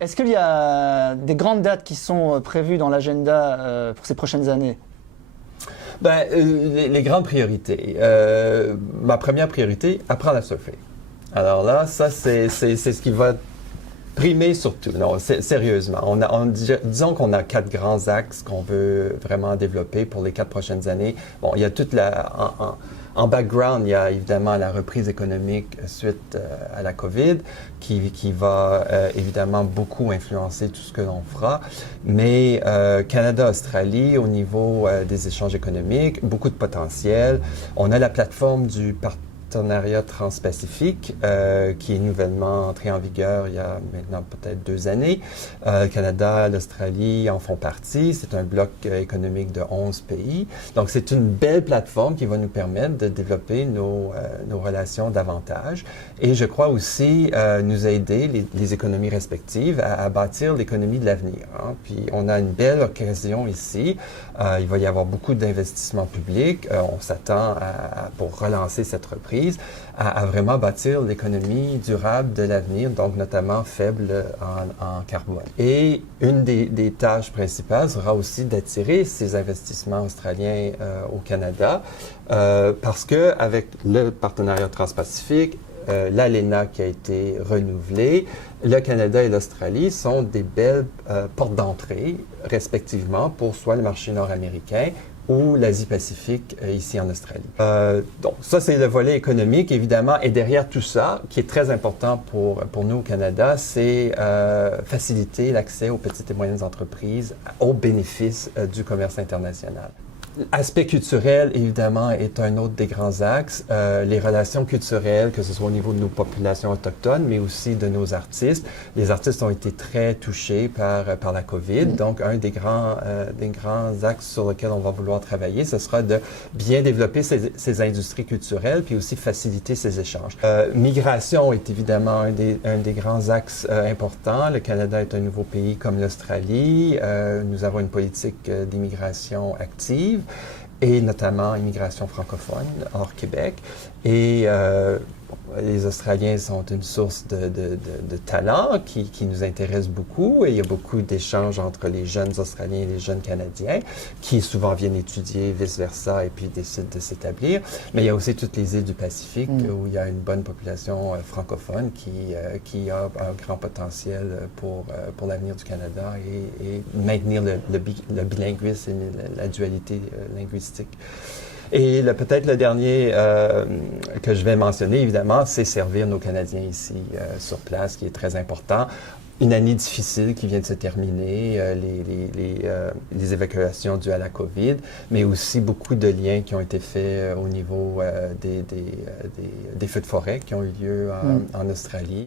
Est-ce qu'il y a des grandes dates qui sont prévues dans l'agenda pour ces prochaines années? Les grandes priorités. Ma première priorité, apprendre à surfer. Alors là, ça, c'est ce qui va primer surtout. Non, sérieusement. Disons qu'on a 4 grands axes qu'on veut vraiment développer pour les 4 prochaines années. Bon, il y a toute en background, il y a évidemment la reprise économique suite à la COVID qui va évidemment beaucoup influencer tout ce que l'on fera. Mais Canada-Australie, au niveau des échanges économiques, beaucoup de potentiel. On a la plateforme du partenariat transpacifique qui est nouvellement entré en vigueur il y a maintenant peut-être 2 années. Le Canada, l'Australie en font partie. C'est un bloc économique de 11 pays. Donc, c'est une belle plateforme qui va nous permettre de développer nos relations davantage. Et je crois aussi nous aider, les économies respectives, à bâtir l'économie de l'avenir. Hein. Puis, on a une belle occasion ici. Il va y avoir beaucoup d'investissements publics. On s'attend pour relancer cette reprise à vraiment bâtir l'économie durable de l'avenir, donc notamment faible en carbone. Et une des tâches principales sera aussi d'attirer ces investissements australiens au Canada parce que avec le partenariat transpacifique, l'ALENA qui a été renouvelée, le Canada et l'Australie sont des belles portes d'entrée, respectivement, pour soit le marché nord-américain ou l'Asie-Pacifique ici en Australie. Donc, ça, c'est le volet économique, évidemment. Et derrière tout ça, qui est très important pour nous au Canada, c'est faciliter l'accès aux petites et moyennes entreprises au bénéfice du commerce international. L'aspect culturel, évidemment, est un autre des grands axes. Les relations culturelles, que ce soit au niveau de nos populations autochtones, mais aussi de nos artistes. Les artistes ont été très touchés par la COVID. Donc, un des grands axes sur lesquels on va vouloir travailler, ce sera de bien développer ces industries culturelles, puis aussi faciliter ces échanges. Migration est évidemment un des grands axes importants. Le Canada est un nouveau pays comme l'Australie. Nous avons une politique d'immigration active, et notamment immigration francophone hors Québec. Et les Australiens sont une source de talent qui nous intéresse beaucoup. Et il y a beaucoup d'échanges entre les jeunes Australiens et les jeunes Canadiens qui souvent viennent étudier, vice-versa, et puis décident de s'établir. Mais il y a aussi toutes les îles du Pacifique où il y a une bonne population francophone qui a un grand potentiel pour l'avenir du Canada et maintenir le bilinguisme et la dualité linguistique. Et peut-être le dernier que je vais mentionner, évidemment, c'est servir nos Canadiens ici sur place, qui est très important. Une année difficile qui vient de se terminer, les évacuations dues à la COVID, mais aussi beaucoup de liens qui ont été faits au niveau des feux de forêt qui ont eu lieu en Australie.